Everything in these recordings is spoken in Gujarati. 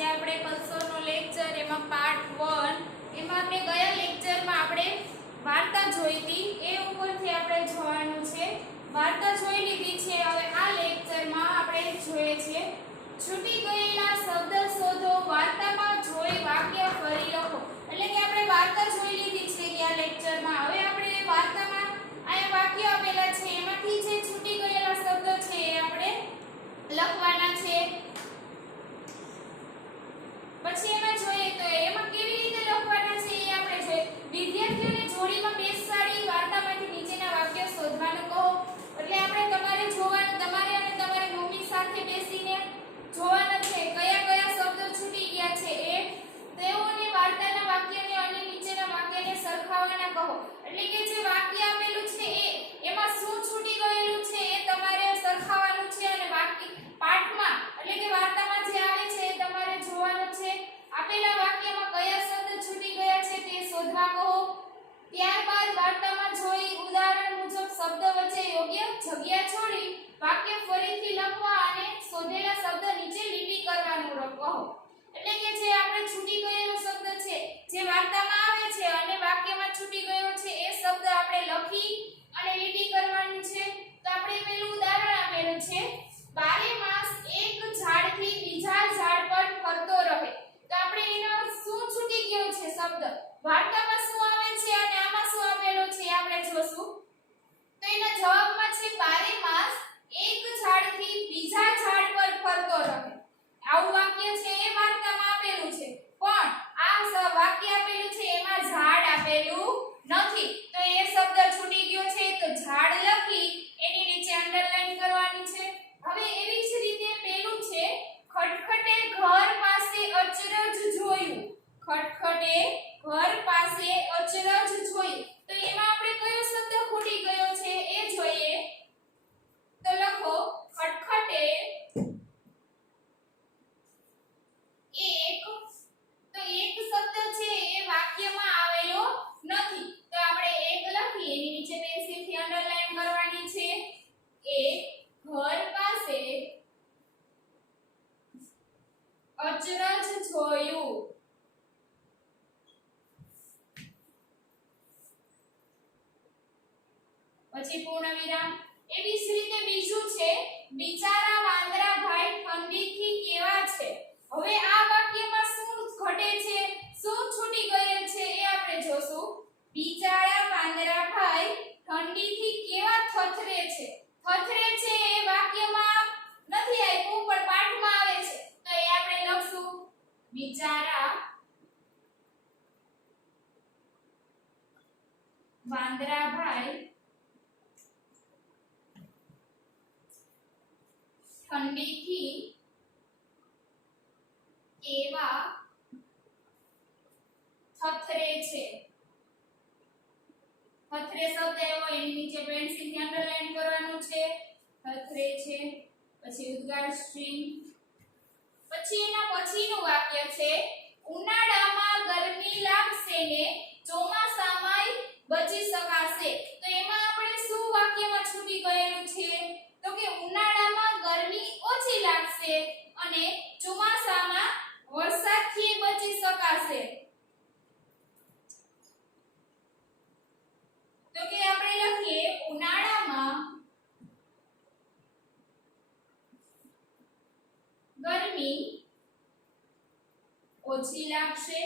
આજે આપણે કલ્ચરનો લેક્ચર એમાં પાર્ટ 1 એમાં આપણે ગયા લેક્ચરમાં આપણે વાર્તા જોઈ હતી એ ઉપરથી આપણે જોવાનું છે વાર્તા જોઈ લીધી છે હવે આ લેક્ચરમાં આપણે જોઈએ છે છૂટી ગયેલા શબ્દ શોધો વાર્તામાં જોઈ વાક્ય ફરી લખો એટલે કે આપણે વાર્તા જોઈ લીધી છે ગયા લેક્ચરમાં હવે આપણે વાર્તામાં આ વાક્ય આપેલા છે એમાંથી જે છૂટી ગયેલા શબ્દો છે એ આપણે લખવાના છે પછી એમાં જોઈએ તો એમાં કેવી રીતે લખવાના છે એ આપણે જોઈએ વિદ્યાર્થીઓને જોડીમાં બેસાડી વાર્તામાંથી નીચેના વાક્ય શોધવાનું કહો એટલે આપણે તમારે જોવાનું તમારે અને તમારી મમ્મી સાથે બેસીને જોવાનું છે કયા કયા શબ્દો છૂટી ગયા છે એ તેઓને વાર્તાના વાક્યને અને નીચેના વાક્યને સરખાવવાના કહો એટલે કે જે વાક્ય આપેલું છે એમાં શું છૂટી ગયેલું છે એ તમારે સરખાવવાનું છે અને વાક્ય પાઠમાં એટલે કે વાર્તામાં જે આવે છે એ તમારે જોવાનું છે આપેલા વાક્યમાં કયા શબ્દ છૂટી ગયા છે તે શોધવા કહો ત્યારબાદ વાર્તામાં જોઈ ઉદાહરણ મુજબ શબ્દ વચ્ચે યોગ્ય જગ્યા છોડી વાક્ય ફરીથી લખવા અને શોધેલા શબ્દ નીચે લીટી કરવાનું કહો એટલે કે જે આપણે છૂટી ગયેલો શબ્દ છે જે વાર્તામાં આવે છે અને વાક્યમાં છૂટી ગયો છે એ શબ્દ આપણે લખી અને લીટી કરવાની છે તો આપણે પેલું ઉદાહરણ આપેલું છે બારે માસ એક ઝાડથી બીજા ઝાડ પર ફરતો રહે તો આપણે એનો શું છૂટી ગયો છે શબ્દ વાર્તામાં શું આવે છે અને આમાં શું આપેલું છે આપણે જોશું તો એના જવાબમાં છે બારે માસ એક ઝાડથી બીજા ઝાડ પર ફરતો રહે આવું વાક્ય છે એ વાર્તામાં આપેલું છે પણ આ વાક્ય આપેલું છે એમાં ઝાડ આપેલું નથી તો એ શબ્દ છૂટી ગયો છે તો ઝાડ લખી એની નીચે અંડરલાઈન કરવાની છે હવે એવી જ રીતે પેલું છે ખટખટે ઘર પાસે અચરજ જોયું ખટખટે ઘર પાસે અચરજ જોયું તો એમાં આપણે કયો શબ્દ ખૂટી ગયો છે એ જોઈએ તો લખો ખટખટે એક તો એક શબ્દ છે એ વાક્યમાં આવેલો નથી તો આપણે એક લખી એની નીચે પેન્સિલથી અંડરલાઈન કરવાની છે એક ઘર પાસે અચરજ જોયું પછી પૂર્ણ વિરામ એવી જ રીતે બીજું છે બિચારા વાંદરા ભાઈ ઠંડીથી કેવા છે હવે આ વાક્યમાં શું ઘટે છે શું છૂટી ગયેલ છે એ આપણે જોશું બિચારા વાંદરા ભાઈ ઠંડીથી કેવા થથરે છે થથરે છે એ વાક્યમાં નથી આવ્યું પણ પાઠમાં આવે છે તો એ આપણે લખશું બિચારા વાંદરા ભાઈ ઠંડીથી કેવા થથરે છે થથરે શબ્દ એવો એની નીચે પેન્સિલથી અંડરલાઈન કરવાનું છે થથરે છે પછી ઉદ્ગાર સ્ટ્રિંગ પછી એના પછીનું વાક્ય છે ઉનાળામાં ગરમી લાગશે ને ચોમાસામાં બચી શકાશે તો એમાં આપણે શું વાક્યમાં છૂટી ગયેલું છે તો કે ઉનાળામાં ગરમી ઓછી લાગશે અને ચોમાસામાં વરસાદથી બચી શકાશે તો કે આપણે લખીએ ઉનાળામાં ગરમી ઓછી લાગશે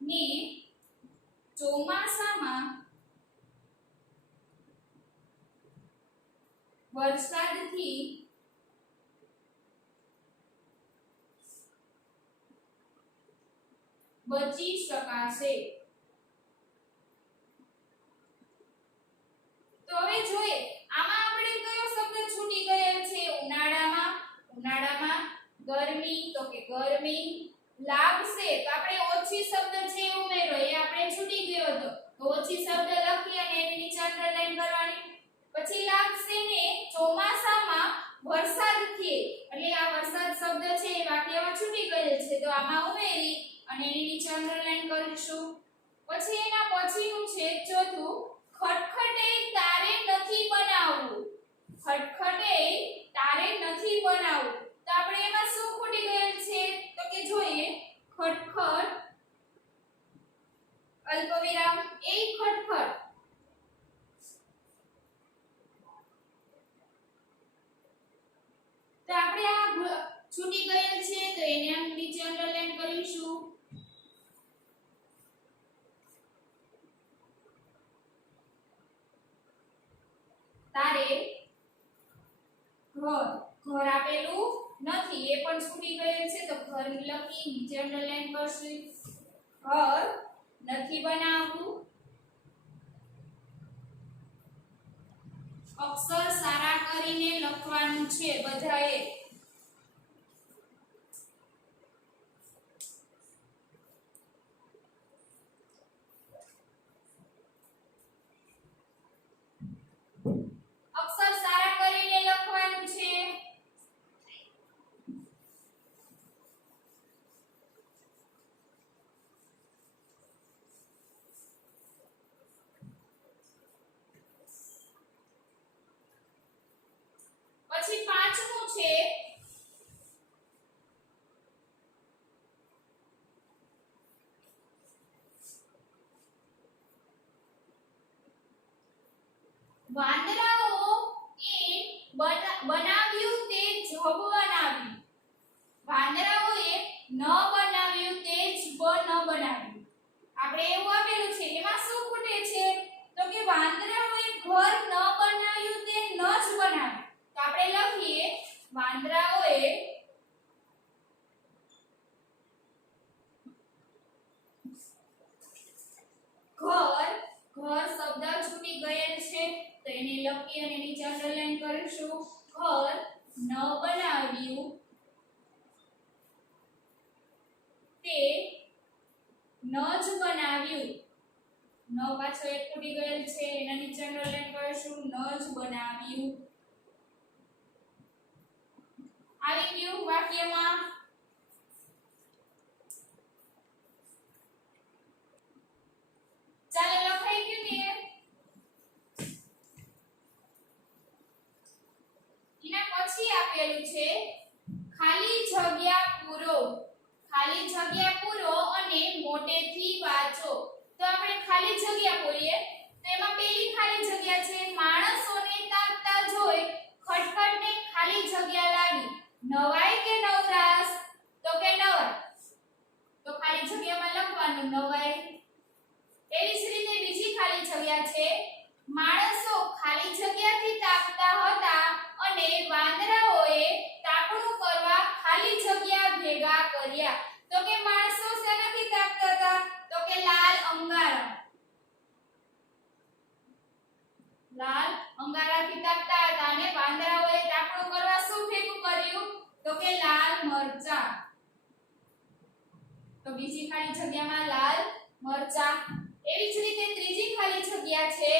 ને ચોમાસામાં વરસાદથી બચી શકાશે તો હવે જોઈએ આમાં આપણે કયો શબ્દ છૂટી ગયેલ છે ઉનાળામાં ગરમી તો કે ગરમી લાગશે તો આપણે ઓછી શબ્દ છે ઉમેરો એ આપણે છૂટી ગયો હતો તો ઓછી શબ્દ લખી અને એની નીચે અંડરલાઈન કરવાની પછી લાગશે ને ચોમાસામાં વરસાદથી એટલે આ વરસાદ શબ્દ છે એ વાક્યમાં છૂટી ગયેલ છે તો આમાં ઉમેરી અને એની નીચે અંડરલાઈન કરીશું પછી એના પછીનું છે ચોથું ખટખટે તારે નથી બનાવવું ખટખટે તારે નથી બનાવવું તો આપણે એમાં શું ખૂટી ગયેલ છે તો કે જોઈએ ખટખટ અલ્પવિરામ એ ખટખટ તો આપણે આ છૂટી ગયેલ છે તો એને આમ નીચે અંડરલાઈન કરીશું તારે ઘર આપેલું નથી એ પણ છૂટી ગયેલ છે તો ઘર લખી નીચે અંડરલાઈન કરશું ઘર નથી બનાવવું અક્ષર સારા કરીને લખવાનું છે બધાએ અક્ષર સારા કરીને લખવાનું છે પછી પાંચમું છે વાંદરાઓ એ બનાવ્યું તે જબ બનાવ્યું વાંદરાઓએ ન બનાવ્યું તે જબ ન બનાવ્યું આપણે એવું આપેલું છે એમાં શું ખૂટે છે તો કે વાંદરાઓએ ઘર ન બનાવ્યું તે ન જ બનાવ્યું તો આપણે લખીએ વાંદરાઓએ ઘર ઘર શબ્દ છૂટી ગયેલ છે તો એને લખી અને નીચે અંડરલાઈન કરીશું ઘર ન બનાવ્યું તે ન જ બનાવ્યું ન પાછો એક ખૂટી ગયેલ છે એના નીચે અંડરલાઈન કરીશું ન જ બનાવ્યું આવી ગયું વાક્યમાં ચાલો લખાઈ ગયું ને એના પછી આપેલું છે ખાલી જગ્યા પૂરો અને મોટેથી વાંચો તો આપણે ખાલી જગ્યા પૂરીએ તો એમાં પહેલી ખાલી જગ્યા છે માણસોને તાકતા જોઈ ખટખટને ખાલી જગ્યા લાગી નવાઈ કે નવરાશ તો કે નવાઈ તો ખાલી જગ્યામાં લખવાનું નવાઈ એવી જ રીતે બીજી ખાલી જગ્યા છે માણસો ખાલી જગ્યાથી તાકતા હતા અને વાંદરાઓએ તાપણું કરવા ખાલી જગ્યા ભેગા કર્યા તો કે માણસો શેનાથી તાકતા હતા તો કે લાલ અંગારાથી તાકતા હતા અને વાંદરાઓએ તાપણું કરવા શું ભેગું કર્યું તો કે લાલ મરચા તો બીજી ખાલી જગ્યામાં લાલ મરચા એવી જ રીતે ત્રીજી ખાલી જગ્યા છે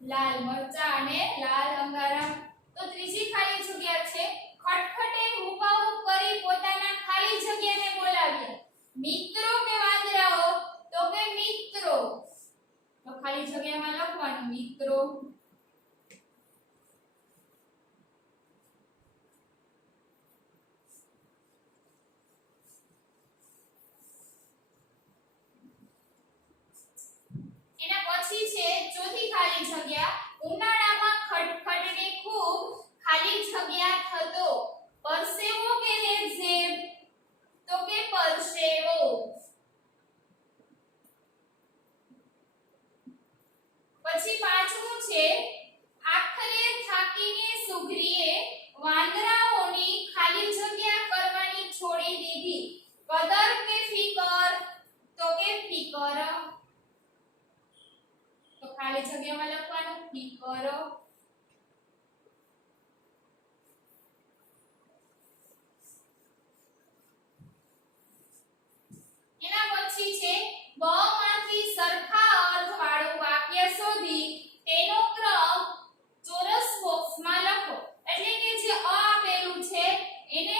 લાલ મરચા અને લાલ અંગારા તો ત્રીજી ખાલી જગ્યા છે ખટખટે હુકાહુ કરી પોતાના ખાલી જગ્યાને બોલાવ્યા મિત્રો કે વાંદરાઓ તો કે મિત્રો તો ખાલી જગ્યામાં લખવાનું મિત્રો એના પછી છે ચોથી ખાલી જગ્યા ઉનાળામાં ખટખટને ખૂબ ખાલી જગ્યા થતો પરસેવો કે રેબઝેબ તો કે પરસેવો પછી પાંચમું છે આખરે થાકીને સુગ્રીએ વાંદરાઓની ખાલી જગ્યા કરવાની છોડી દીધી કદર કે ફિકર તો કે ફિકર તો ખાલી જગ્યામાં લખવાનું ફિકર એના પછી છે બ માંથી સરખા અર્થવાળું વાક્ય શોધી તેનો ક્રમ ચોરસ બોક્સમાં લખો એટલે કે જે અ આપેલું છે એને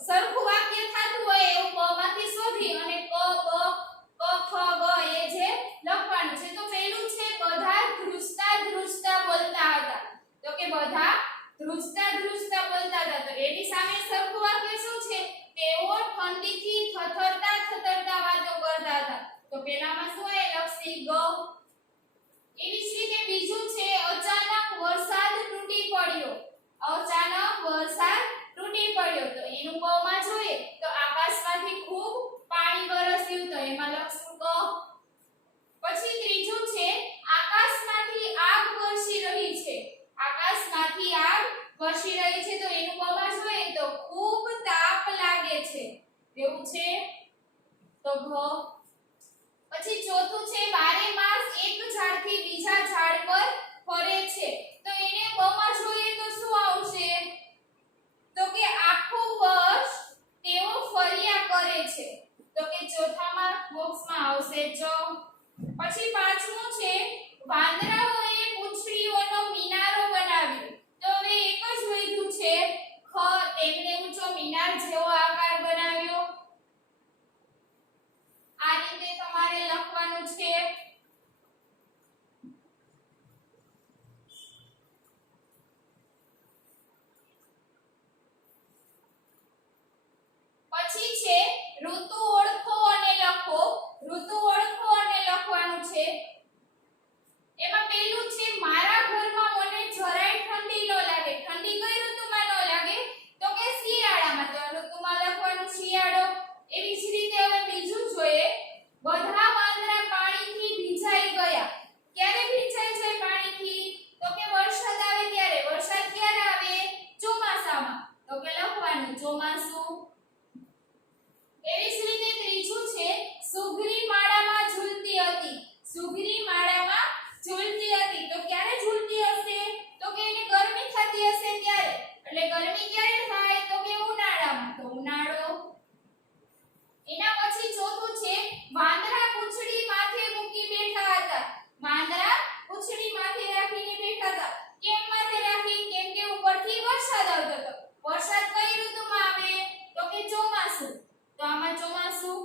સરખું વાક્ય થાતું હોય એવું બ માંથી શોધી અને ક બ ક ખ ગ એ જે લખવાનું છે તો પહેલું છે બધા ધ્રુજતા જોયું તો એમાં લખશું ક. પછી ત્રીજું છે આકાશમાંથી આગ વર્ષી રહી છે. આકાશમાંથી આગ વર્ષી રહી છે તો એનું બમાં જોઈએ તો ખૂબ તાપ લાગે છે. કેવું છે તો ઘ. પછી ચોથું છે બારે માસ એક ઝાડથી બીજા ઝાડ પર ફરે છે તો એને બમાં જોઈએ તો શું આવશે તો કે આખું વર્ષ તેઓ ફર્યા કરે છે તો કે ચોથામાં બોક્સમાં આવશે ચ. પછી પાંચમું છે વાંદરાઓએ પૂંછડીઓનો મિનારો બનાવ્યો તો હવે એક જ વધ્યું છે ખ. તેમને ઊંચો મિનાર જેવો આકાર બનાવ્યો. આ રીતે તમારે લખવાનું છે. પછી છે ઋતુ ઓળખો અને લખો. ઋતુ ઓળખો અને લખવાનું છે. એમાં પહેલું છે મારા ઘરમાં મને જરાય ઠંડી ન લાગે. ઠંડી કઈ ઋતુમાં ન લાગે તો કે શિયાળામાં. તો ઋતુમાં લખવાનું શિયાળો. એવી જ રીતે હવે બીજું જોઈએ બધા વાંદરા પાણીથી ભીંજાઈ ગયા. ક્યારે ભીંજાઈ જાય પાણીથી તો કે વરસાદ આવે ત્યારે. વરસાદ ક્યારે આવે ચોમાસામાં તો કે લખવાનું ચોમાસું. એવી જ રીતે ત્રીજું છે સુઘરી માળામાં ઝૂલતી હતી. સુઘરી માળામાં ઝૂલતી હતી તો ક્યારે ઝૂલતી હશે તો કે એને ગરમી થતી હશે ત્યારે. એટલે ગરમી ક્યારે થાય તો કે ઉનાળામાં. તો ઉનાળો. એના પછી ચોથું છે વાંદરા પૂંછડી માથે મૂકી બેઠા હતા. વાંદરા પૂંછડી માથે રાખીને બેઠા હતા. કેમ માથે રાખી? કેમ કે ઉપરથી વરસાદ આવતો હતો. વરસાદ કઈ ઋતુમાં આવે તો કે ચોમાસું. તો આમાં ચોમાસું.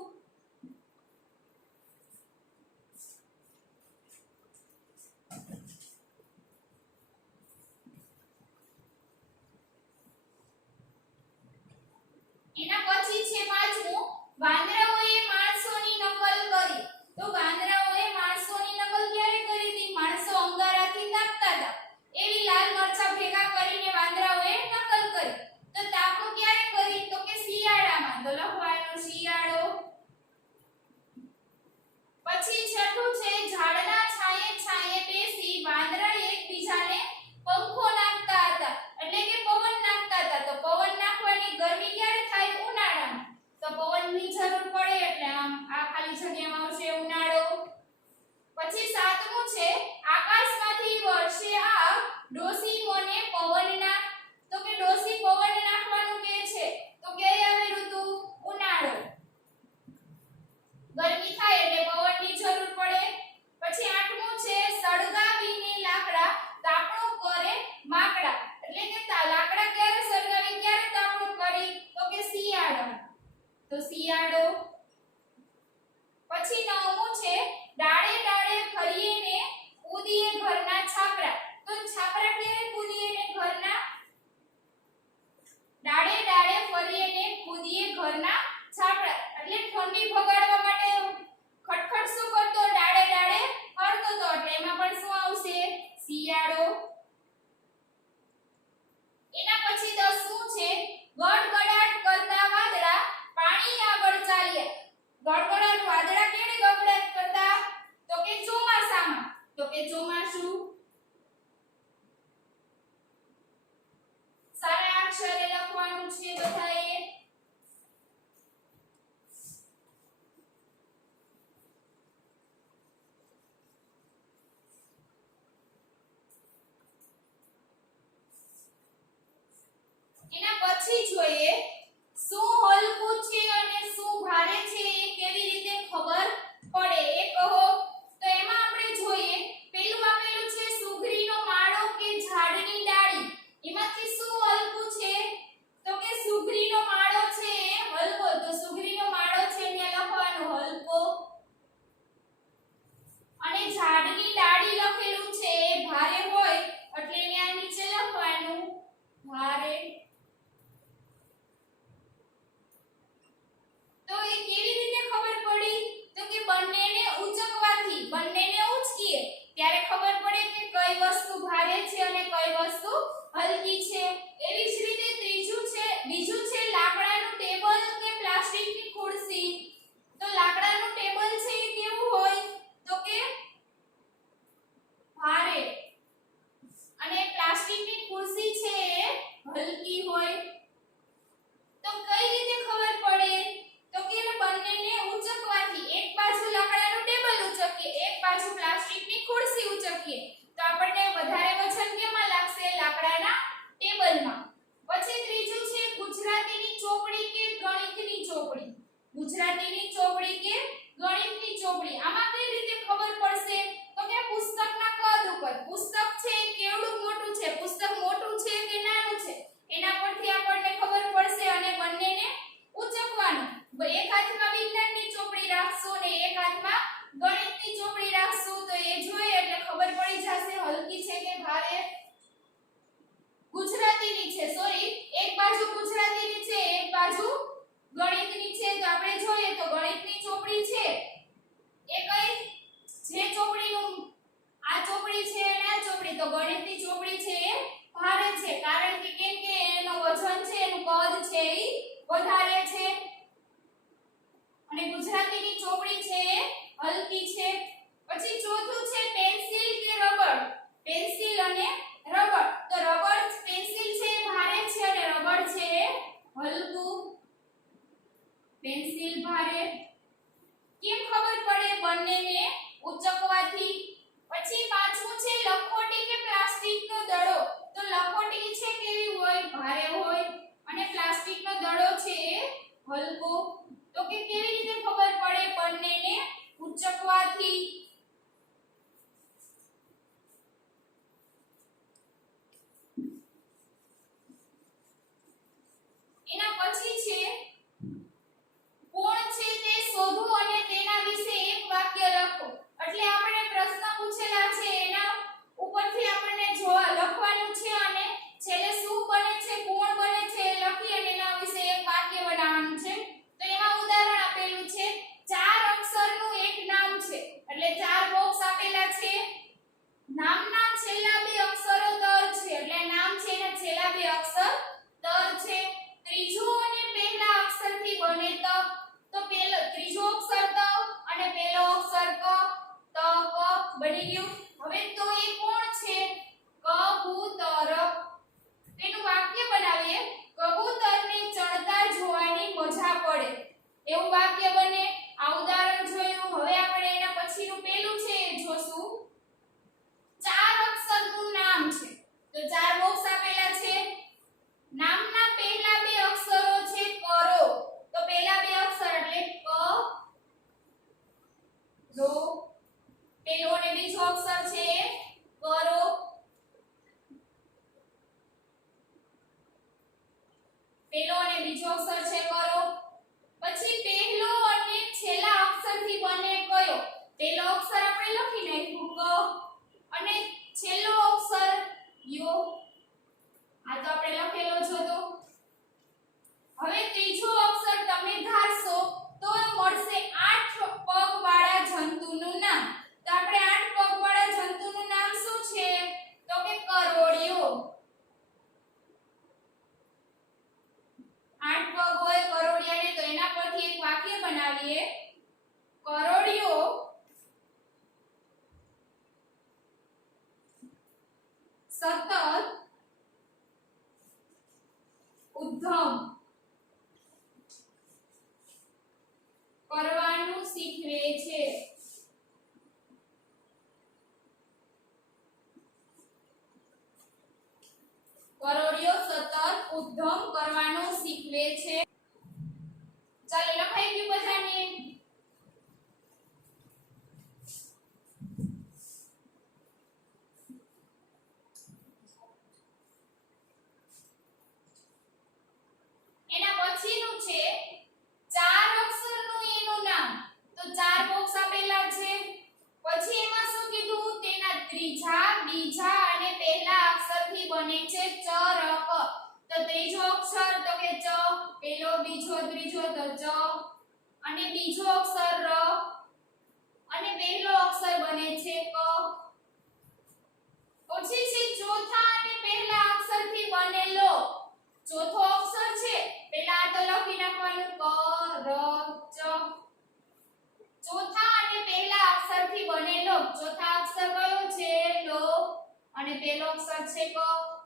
એના પછી છે પાંચમું વાંદરાઓએ માણસોની નકલ કરી. તો વાંદરાઓએ માણસોની નકલ ક્યારે કરી હતી? માણસો અંગારાથી તાપતા હતા એવી લાલ મરચા ભેગા કરીને વાંદરાઓએ નકલ કરી. તો તાપ ક્યારે કરી તો કે શિયાળામાં. તો લખવાનું શિયાળો. પછી છઠ્ઠું છે ઝાડના છાંયે છાંયે બેસી વાંદરા એકબીજાને પંખો નાખતા હતા. એટલે કે પવન નાખતા હતા. તો પવન નાખવાની ગરમી ક્યારે થાય? ઉનાળામાં. તો પવનની જરૂર પડે એટલે આમ આ ખાલી જગ્યામાં આવશે ઉનાળો. પછી સાતમું છે આકાશમાંથી વરસે આગ ડોસી મને પવન નાખ. તો કે ડોસી પવન નાખવાનું કે છે તો ક્યારે આવે ઋતુ? ઉનાળો. ગરમી થાય એટલે પવનની જરૂર પડે. પછી આઠમું છે સળગાવીને લાકડા તાપણું કરે માકડા. એટલે કે લાકડા ક્યારે સળગાવી ક્યારે તાપણું કરી તો કે શિયાળો. તો શિયાળો. પછી નવમું છે ડાળે ડાળે ફરીએ ને કૂદીએ ઘરના છાપરા. તો છાપરા ક્યારે કૂદીએ ને ઘરના? ડાળે ડાળે ફરીએ ને કૂદીએ ઘરના છાપરા. એટલે ઠંડી ભગાડવા માટે ખટખટ શું કરતો? ડાળે ડાળે ફરતો તો. એટલે એમાં પણ શું આવશે? શિયાળો. એના પછી 10મું છે ગડગડાટ કરતા વાદળા પાણી આગળ ચાલ્યા. ગડગડાટ વાદળા કેણે ગડગડાટ કરતા તો કે ચોમાસામાં. તો કે ચોમાસું. સારા અક્ષરે લખવાનું છે બધાએ. એના પછી જોઈએ શું હલકું છે અને શું ભારે છે એ કેવી રીતે ખબર પડે એ કહો. તો એમાં આપણે જોઈએ પેલું આપેલું છે સુઘરીનો માળો કે ઝાડની ડાળી. એમાંથી શું હલકું છે તો કે સુઘરીનો માળો છે એ હલકો. તો સુઘરીનો માળો છે અહીંયા લખવાનો હલકો. અને ઝાડની ડાળી લખેલું છે એ ભારે હોય એટલે અહીંયા નીચે લખવાનું ભારે. રાખશો ને એક હાથમાં ગણિતની ચોપડી રાખશો તો એ જોઈએ એટલે ખબર પડી જશે હલકી છે કે ભારે ગુજરાતીની છે સોરી એક બાજુ ગુજરાતીની છે એક બાજુ ગણિતની છે તો આપણે જોઈએ તો ગણિતની ચોપડી છે એ કઈ જે ચોપડીનું આ ચોપડી છે અને આ ચોપડી તો ગણિતની ચોપડી છે એ ભારે છે કારણ કે કેમ કે એનો વજન છે એનું કદ છે એ વધારે છે અને ગુજરાતીની ચોપડી છે એ હલકી છે પછી ચોથું છે પેન્સિલ કે રબર પેન્સિલ અને રબર તો રબર પેન્સિલ છે એ ભારે છે અને રબર છે એ હલકું પેન્સિલ ભારે કેમ ખબર પડે બંનેને ઉચકવાથી પછી પાંચમું છે લખોટી કે પ્લાસ્ટિકનો દડો તો લખોટી છે કેવી હોય ભારે હોય અને પ્લાસ્ટિકનો દડો છે એ હલકો તો કે કેવી રીતે ખબર પડે બંનેને ઉચકવાથી એના પછી છે કોણ છે તે શોધો અને તેના વિશે એક વાક્ય લખો એટલે આપણે પ્રશ્ન પૂછેલા છે એના ઉપરથી આપણને જોવા લખવાનું છે અને છેલ્લે શું બને છે કોણ બને છે એ લખી અને એના વિશે એક વાક્ય બનાવવાનું છે તો એમાં ઉદાહરણ આપેલું છે ચાર અક્ષરનું એક નામ છે એટલે ચાર બોક્સ આપેલા છે નામના છેલ્લા બે અક્ષરો તર છે એટલે નામ છે એના છેલ્લા બે અક્ષર તર છે ત્રીજો અને પહેલા અક્ષરથી બને તો પહેલો ત્રીજો અક્ષર ત અને પહેલો અક્ષર ક ત ક બની ગયું હવે તો એ કોણ છે કબૂતર તેનું વાક્ય બનાવીએ કબૂતરને ચડતા જોવાની મજા પડે એવું વાક્ય બને આ ઉદાહરણ જોયું હવે આપણે એના પછીનું પહેલું છે એ જોશું ચાર અક્ષરનું નામ છે તો ચાર બોક્સ આપેલા છે નામના પહેલા બે અક્ષરો છે કરો તો પહેલા બે અક્ષર એટલે ક રો પહેલો અને બીજો અક્ષર છે કરો પહેલો અને બીજો અક્ષર છે કરો પછી પહેલો અને છેલ્લા અક્ષરથી બને કયો પહેલો અક્ષર આપણે લખી નાખ્યું ક અને છેલ્લો અક્ષર યો આ તો આપણે લખેલો જ હતો હવે ત્રીજો અક્ષર તમે ધારશો તો મળશે 8 પગવાળા જંતુનું નામ તો આપણે 8 પગવાળા જંતુનું નામ શું છે તો કે કરોળિયો 8 પગ હોય કરોળિયાને તો એના પરથી એક વાક્ય બનાવીએ કરોળિયો સતત ઉદ્ધમ કરવાનું શીખવે છે કરોળિયો સતત ઉદ્ધમ કરવાનું શીખવે છે ચાલો લખાઈ ગયું બધાને એના પછીનું છે ચાર અક્ષરનું એનું નામ તો ચાર બોક્સ આપેલા છે પછી એમાં શું કીધું તેના ત્રીજા બીજા અને પહેલા અક્ષરથી બને છે ચ ર ક તો ત્રીજો અક્ષર તો કે ચ પહેલો બીજો ત્રીજો તો ચ અને બીજો અક્ષર ર અને પહેલો અક્ષર બને છે ક પછી છે ચોથા અને પહેલા અક્ષરથી બનેલો ચોથો અક્ષર છે પહેલા તો લખી નાખવાનું ક ર ચ ચોથા અને પહેલા અક્ષરથી બનેલો ચોથા અક્ષર કયો છે લો અને પહેલો અક્ષર છે ક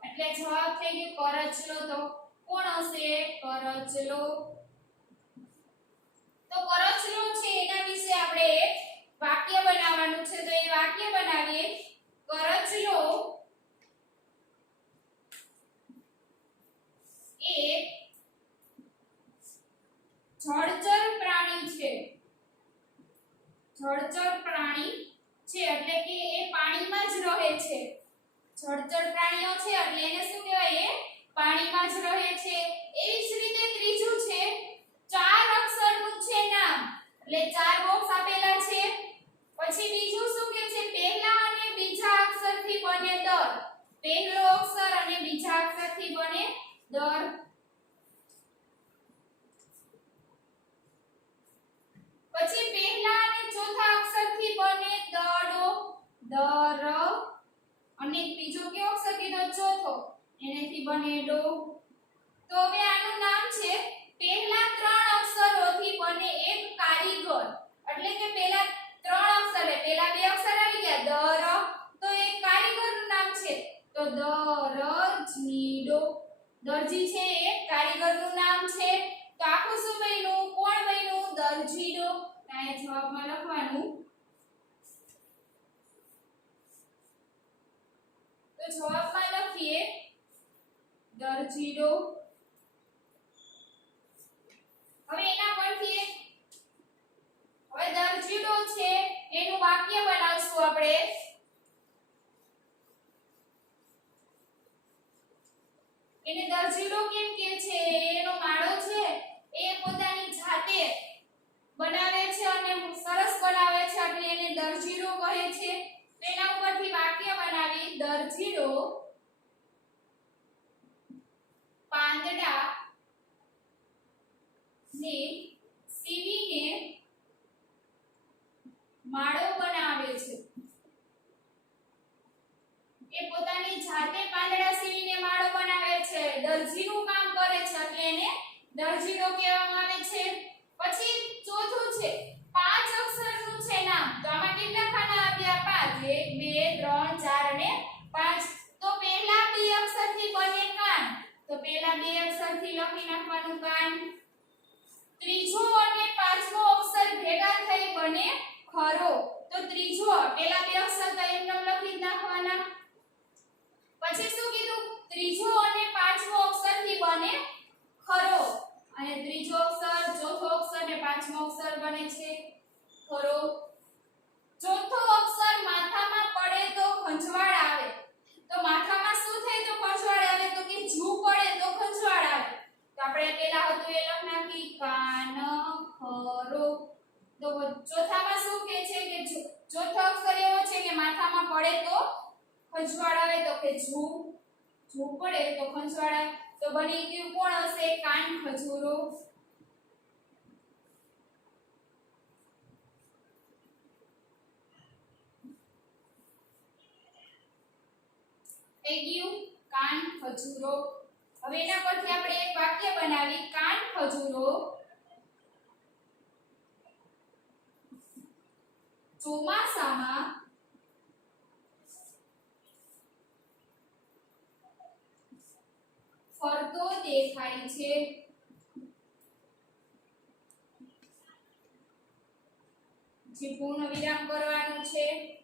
એટલે જવાબ થઈ ગયો કરચલો તો કોણ હશે કરચલો તો કરચલો છે એના વિશે આપણે એક વાક્ય બનાવવાનું છે તો એ વાક્ય બનાવીએ કરચલો એક જળચર પ્રાણી છે જળચર પ્રાણી છે એટલે કે એ પાણીમાં જ રહે છે જળચર પ્રાણીઓ છે એટલે એને શું કહેવાય એ પાણીમાં જ રહે છે એવી જ રીતે ત્રીજું છે ચાર અક્ષરનું છે નામ એટલે 4 બોક્સ આપેલા છે પછી બીજું શું કે છે પહેલા અને બીજા અક્ષરથી બને દર પહેલો અક્ષર અને બીજા અક્ષરથી બને દર પછી પહેલા અને ચોથા અક્ષરથી બને દડો દર અને ત્રીજો કયો અક્ષર કીધો ચોથો એનેથી બને ડો તો હવે આનું નામ છે પહેલા ત્રણ અક્ષરોથી બને એક કારીગર એટલે કે પહેલા ત્રણ અક્ષર પહેલા બે અક્ષર આવી ગયા દર તો એક કારીગરનું નામ છે તો દરજીડો દરજી છે એ કારીગરનું નામ છે તો આખું શું બન્યું કોણ બન્યું દરજીડો આ જવાબમાં લખવાનું તો જવાબમાં લખીએ દરજીડો હવે એના પરથી હવે દરજીડો છે એનું વાક્ય બનાવશું આપણે એને દરજીડો કેમ કે છે એનો માળો છે એ પોતાની જાતે બનાવે છે અને સરસ બનાવે છે એટલે એને દરજીડો કહે છે તેના ઉપરથી વાક્ય બનાવી દરજીડો પાંદડા ને સીવીને માળો બનાવે છે એ પોતાની જાતે પાંદડા સીવીને માળો બનાવે છે દરજીનું કામ કરે છે એટલે એને દરજીડો કહેવામાં આવે છે પછી ચોથું છે પાંચ અક્ષરનું છે નામ તો આમાં કેટલા ખાના આપ્યા પાંચ 1 2 3 4 અને 5 તો પહેલા બે અક્ષરથી બને કાન તો પહેલા બે અક્ષરથી લખી નાખવાનું કાન ત્રીજો અને પાંચમો અક્ષર ભેગા થઈ બને ખરો તો ત્રીજો પહેલા બે અક્ષર તો એમ લખી નાખવાના પછી શું કીધું ત્રીજો અને પાંચમો અક્ષરથી બને ખરો અને ત્રીજો અક્ષર ચોથો અક્ષર અને પાંચમો અક્ષર બને છે ખરો ચોથો અક્ષર માથામાં પડે તો ખંજવાળ આવે તો માથામાં શું થાય તો ખંજવાળ આવે તો કે જૂ પડે તો ખંજવાળ આવે તો આપણે પેલા હતું એ લખ નાખી કાન ખરો તો ચોથામાં શું કહે છે કે ચોથો અક્ષર એવો છે કે માથામાં પડે તો ખંજવાળ આવે તો કે જૂ પડે તો ખંજવાળ આવે તો બની ગયું કોણ હશે કાન ખજૂરો થઈ ગયું કાન ખજૂરો હવે એના પરથી આપણે એક વાક્ય બનાવી કાન ખજૂરો ચોમાસામાં ફરતો દેખાય છે જે પૂર્ણ વિરામ કરવાનું છે